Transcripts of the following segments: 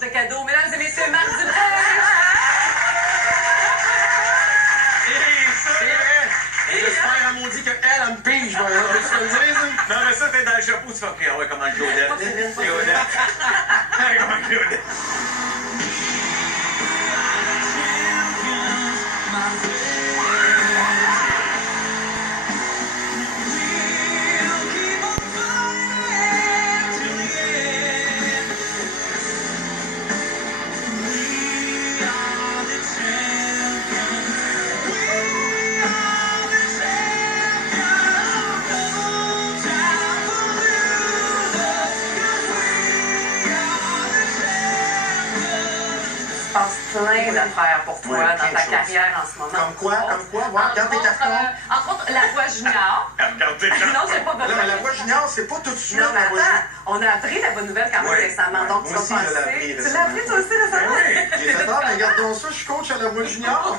De cadeaux, mesdames et messieurs, Marc Dupré! J'espère, elle m'a dit qu'elle me pige, je vais te le dire. Non, mais ça, t'es dans le chapeau, tu vas crier, ouais, comment Claudette? Claudette. Comment Claudette? Je pense plein d'affaires pour toi dans ta carrière en ce moment. Comme quoi? Ouais, regarde tes cartons. Entre autres, La Voix Junior. Regarde tes cartons. Non, j'ai pas besoin. Non, mais la voix junior, c'est pas tout de suite. Non, mais la voix attends, on a appris la bonne nouvelle quand même récemment. Donc, tu Moi vas aussi, je l'ai passer. appris Tu récemment. l'as appris toi aussi récemment? J'ai fait tard, mais regarde donc ça, je suis coach à la voix junior.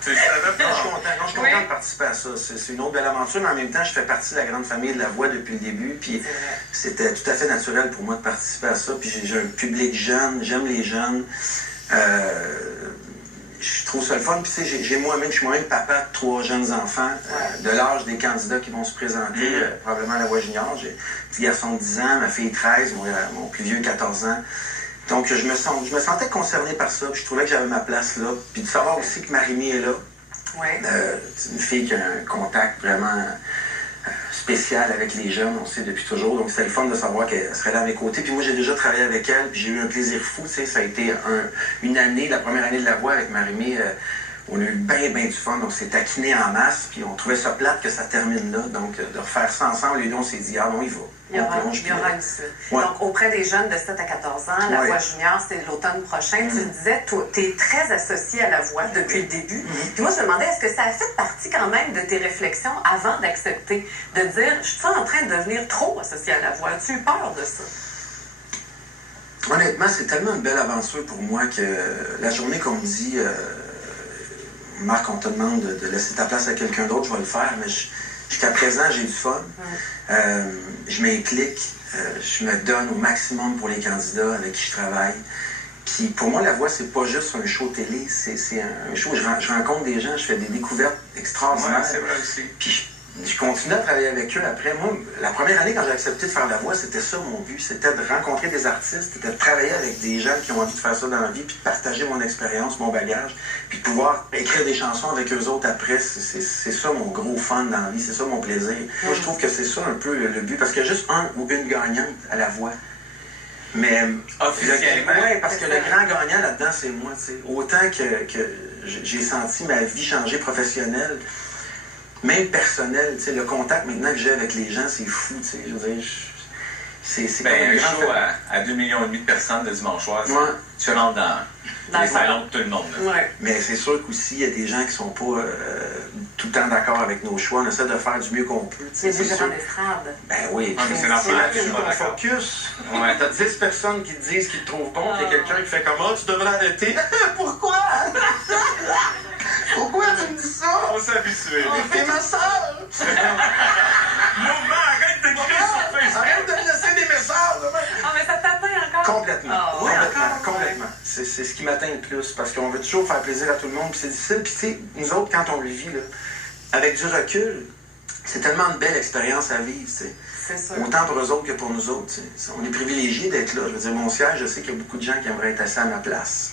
Tu le savais Non, je suis pas? content. Non, je suis content de participer à ça. C'est une autre belle aventure, mais en même temps, je fais partie de la grande famille de la voix depuis le début. Puis c'était tout à fait naturel pour moi de participer à ça. Puis j'ai un public jeune, j'aime les jeunes. Je trouve ça le fun. Puis tu sais, je suis moi-même papa de 3 jeunes enfants de l'âge des candidats qui vont se présenter probablement à la voix junior. J'ai un petit garçon de 10 ans, ma fille 13, mon plus vieux 14 ans. Donc je me sentais concerné par ça. Puis je trouvais que j'avais ma place là. Puis de savoir aussi que Marie-Mé est là. Ouais. C'est une fille qui a un contact vraiment spécial avec les jeunes, on sait depuis toujours. Donc c'était le fun de savoir qu'elle serait là à mes côtés. Puis moi j'ai déjà travaillé avec elle, puis j'ai eu un plaisir fou. Tu sais, ça a été une année, la première année de la voix avec Marie-Mé. On a eu bien du fun, on s'est taquiné en masse, puis on trouvait ça plate que ça termine là. Donc de refaire ça ensemble, les deux on s'est dit, ah bon, il va. Il y aura une suite. Ouais. Donc, auprès des jeunes de 7 à 14 ans, la voix junior, c'est l'automne prochain. Tu le disais, tu es très associé à la voix depuis le début. Puis moi, je me demandais, est-ce que ça a fait partie quand même de tes réflexions avant d'accepter, de dire, je suis en train de devenir trop associé à la voix? As-tu eu peur de ça? Honnêtement, c'est tellement une belle aventure pour moi que la journée qu'on me dit, Marc, on te demande de laisser ta place à quelqu'un d'autre, je vais le faire, mais jusqu'à présent, j'ai du fun. Je m'implique, je me donne au maximum pour les candidats avec qui je travaille. Puis pour moi, la voix, c'est pas juste un show télé, c'est un show où je rencontre des gens, je fais des découvertes extraordinaires. Ouais, c'est vrai aussi. Puis je continue à travailler avec eux. Après, moi, la première année, quand j'ai accepté de faire la voix, c'était ça mon but. C'était de rencontrer des artistes, c'était de travailler avec des gens qui ont envie de faire ça dans la vie, puis de partager mon expérience, mon bagage, puis de pouvoir écrire des chansons avec eux autres après. C'est ça mon gros fun dans la vie, c'est ça mon plaisir. Moi, je trouve que c'est ça un peu le but, parce qu'il y a juste un ou une gagnante à la voix. Mais officiellement. Oui, parce que le grand gagnant là-dedans, c'est moi. T'sais. Autant que j'ai senti ma vie changer professionnelle, même personnel, le contact maintenant que j'ai avec les gens, c'est fou. Je veux dire, c'est comme un show à 2,5 millions de personnes le dimanche soir. Tu rentres dans les salons de tout le monde. Ouais. Mais c'est sûr qu'aussi, il y a des gens qui sont pas tout le temps d'accord avec nos choix. On essaie de faire du mieux qu'on peut. C'est différent d'estrade. Ben oui. C'est normal. Tu ton focus. Ouais. T'as 10 personnes qui te disent qu'ils te trouvent bon, puis il y a quelqu'un qui fait comme « Ah, tu devrais arrêter. » Pourquoi? Pourquoi tu me dis ça? On s'est habitué. T'es ma soeur! Mouvement, arrête d'écrire sur Facebook. Arrête de me laisser des messages! Ah, mais ça t'atteint encore? Complètement. Oui, Complètement. C'est ce qui m'atteint le plus, parce qu'on veut toujours faire plaisir à tout le monde, puis c'est difficile. Puis tu sais, nous autres, quand on le vit, là, avec du recul, c'est tellement une belle expérience à vivre, tu sais. C'est sûr. Autant pour eux autres que pour nous autres. T'sais. On est privilégiés d'être là. Je veux dire, mon siège, je sais qu'il y a beaucoup de gens qui aimeraient être assis à ma place.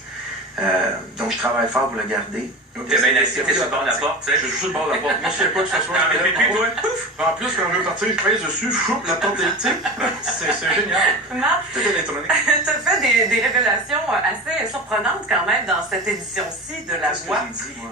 Donc, je travaille fort pour le garder. T'es bien assis, t'es sur le bord de la porte, tu sais. Je suis sur le bord de la porte. Moi, je sais pas que ce soit. En plus, quand je veux partir, je pèse dessus, la porte est. C'est génial. Marc, Tout électronique. tu as fait des révélations assez surprenantes quand même dans cette édition-ci de La Voix.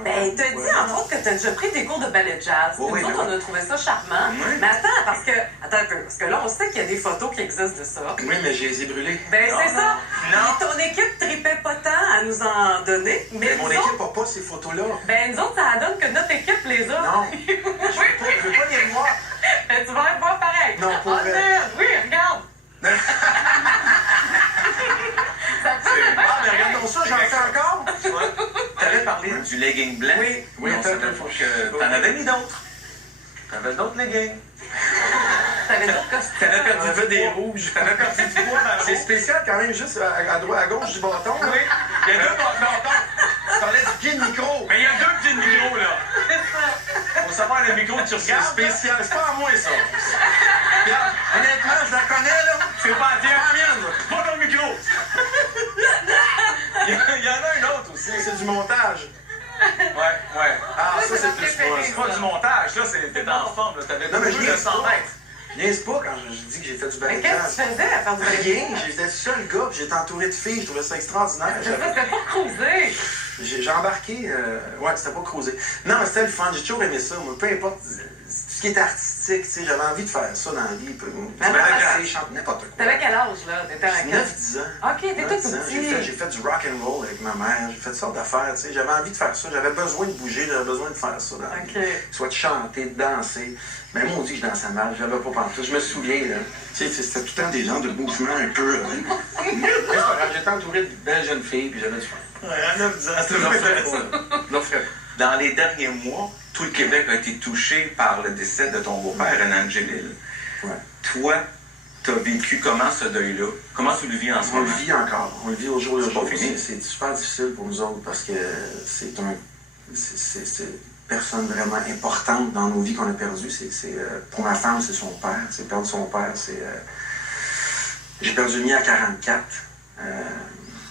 Ben, tu as dit entre autres que tu as déjà pris des cours de ballet jazz. Nous autres, on a trouvé ça charmant. Mais attends un peu. Parce que là, on sait qu'il y a des photos qui existent de ça. Oui, mais je les ai brûlées. Ben, c'est ça. Et ton équipe tripait pas tant à nous en donner. Mais mon équipe n'a pas ces photos-là. Ben, nous autres, ça donne que notre équipe les a. Non. Je veux pas les voir. Ben, tu vas être bon pareil. Non, pour vrai. Oui, regarde. Ça te fait bien. Ah, mais regardons ça, j'en fais encore. T'avais parlé. Du legging blanc. Oui, non, ça faut que t'en avais mis d'autres. T'avais d'autres leggings. t'avais d'autres costumes. T'avais perdu On avait des rouges. T'avais perdu du poids, Maro. C'est spécial quand même, juste à droite, à gauche du bâton. Oui, il y a deux bâtons. Tu parlais du pied de micro. Mais il y a deux pieds de micro, là. Faut savoir le micro que tu C'est regardes. spécial, c'est pas à moi ça. Regarde, honnêtement, je la connais là. C'est pas à C'est dire. pas la mienne. Pas ton micro. Il y en a un autre aussi. C'est du montage. Ouais. Ah, ça c'est plus préféré, moi. C'est pas du montage, là, t'es en forme, là. T'avais Non, mais je plus de niaise 100 pas. mètres. Je niaise pas quand je dis que j'ai fait du Mais ballet. qu'est-ce que tu faisais à faire du ballet? Rien, j'étais seul gars, puis j'étais entouré de filles, je trouvais ça extraordinaire. C'est ça, c'était pas cruiser. J'ai embarqué, ouais, c'était pas cruisé. Non, mais c'était le fun, j'ai toujours aimé ça, moi, peu importe, ce qui était artistique, tu sais, j'avais envie de faire ça dans la vie. Chanter n'importe quoi. T'avais quel âge, là? T'étais à quel... 9-10 ans. OK, t'es tout 9-10 ans. petit. J'ai fait du rock and roll avec ma mère, j'ai fait toutes sortes d'affaires, tu sais, j'avais envie de faire ça, j'avais besoin de bouger, j'avais besoin de faire ça dans la vie. Soit de chanter, de danser. Mais moi, on dit que je dansais mal, j'avais pas pantoute. Je me souviens, là, tu sais, c'était tout le temps des gens de mouvements un peu... J'étais entouré de belles jeunes filles, puis j'avais du fun. Ouais, à 9 ans, c'est toujours Dans les derniers mois, tout le Québec a été touché par le décès de ton beau-père, Renan Gélil. Ouais. Toi, t'as vécu comment ce deuil-là? Comment tu le vis en ce moment? On le vit encore. On le vit au jour le jour. C'est pas fini. C'est super difficile pour nous autres parce que c'est une personne vraiment importante dans nos vies qu'on a perdues. Pour ma femme, c'est son père. C'est perdre son père. J'ai perdu le mien à 44.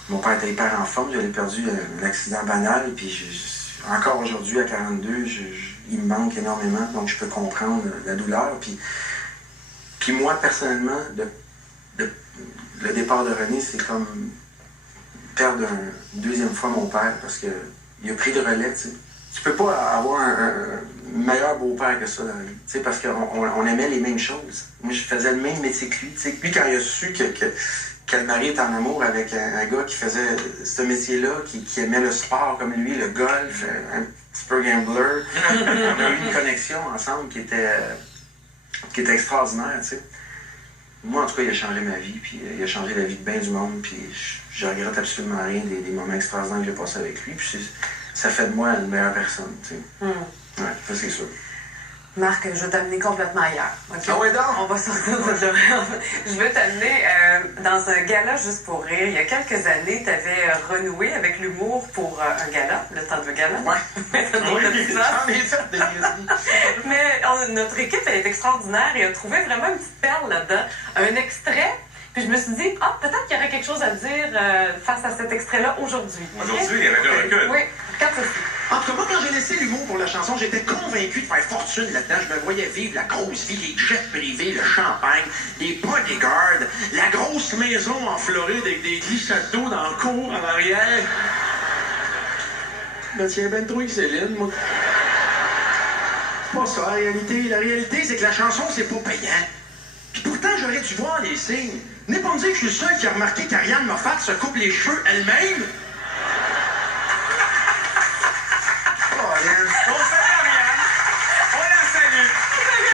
Mon père était hyper en forme. J'avais perdu un accident banal. Et puis encore aujourd'hui, à 42, il me manque énormément. Donc je peux comprendre la douleur. Puis moi, personnellement, le départ de René, c'est comme perdre une deuxième fois mon père parce qu'il a pris le relais, tu sais. Tu peux pas avoir un meilleur beau-père que ça dans la vie, tu sais, parce qu'on aimait les mêmes choses. Moi, je faisais le même métier que lui, tu sais. Lui, quand il a su qu'elle Marie est en amour avec un gars qui faisait ce métier-là, qui aimait le sport comme lui, le golf, un petit peu gambler, on a eu une connexion ensemble qui était extraordinaire, tu sais. Moi, en tout cas, il a changé ma vie, puis il a changé la vie de bien du monde, puis je regrette absolument rien des moments extraordinaires que j'ai passés avec lui, puis ça fait de moi une meilleure personne, tu sais. Ouais, ça c'est sûr. Marc, je vais t'amener complètement ailleurs. Okay? Ah ouais, donc? On va sortir de là. Je veux t'amener dans un gala juste pour rire. Il y a quelques années, tu avais renoué avec l'humour pour un gala, le temps de gala. Ouais. J'en ai fait des niaiseries. Mais notre équipe elle est extraordinaire et a trouvé vraiment une petite perle là-dedans. Un extrait. Puis je me suis dit, peut-être qu'il y aurait quelque chose à dire face à cet extrait-là aujourd'hui. Aujourd'hui, avec le recul. Oui, regarde ceci. En tout cas, moi, quand j'ai laissé l'humour pour la chanson, j'étais convaincu de faire fortune là-dedans. Je me voyais vivre la grosse vie, les jets privés, le champagne, les bodyguards, la grosse maison en Floride avec des glissades d'eau dans le cour en arrière. Ben tiens, ben trop avec Céline, moi. C'est pas ça, la réalité. La réalité, c'est que la chanson, c'est pas payant. Puis pourtant, j'aurais dû voir les signes. N'est pas me dire que je suis le seul qui a remarqué qu'Ariane Moffat se coupe les cheveux elle-même.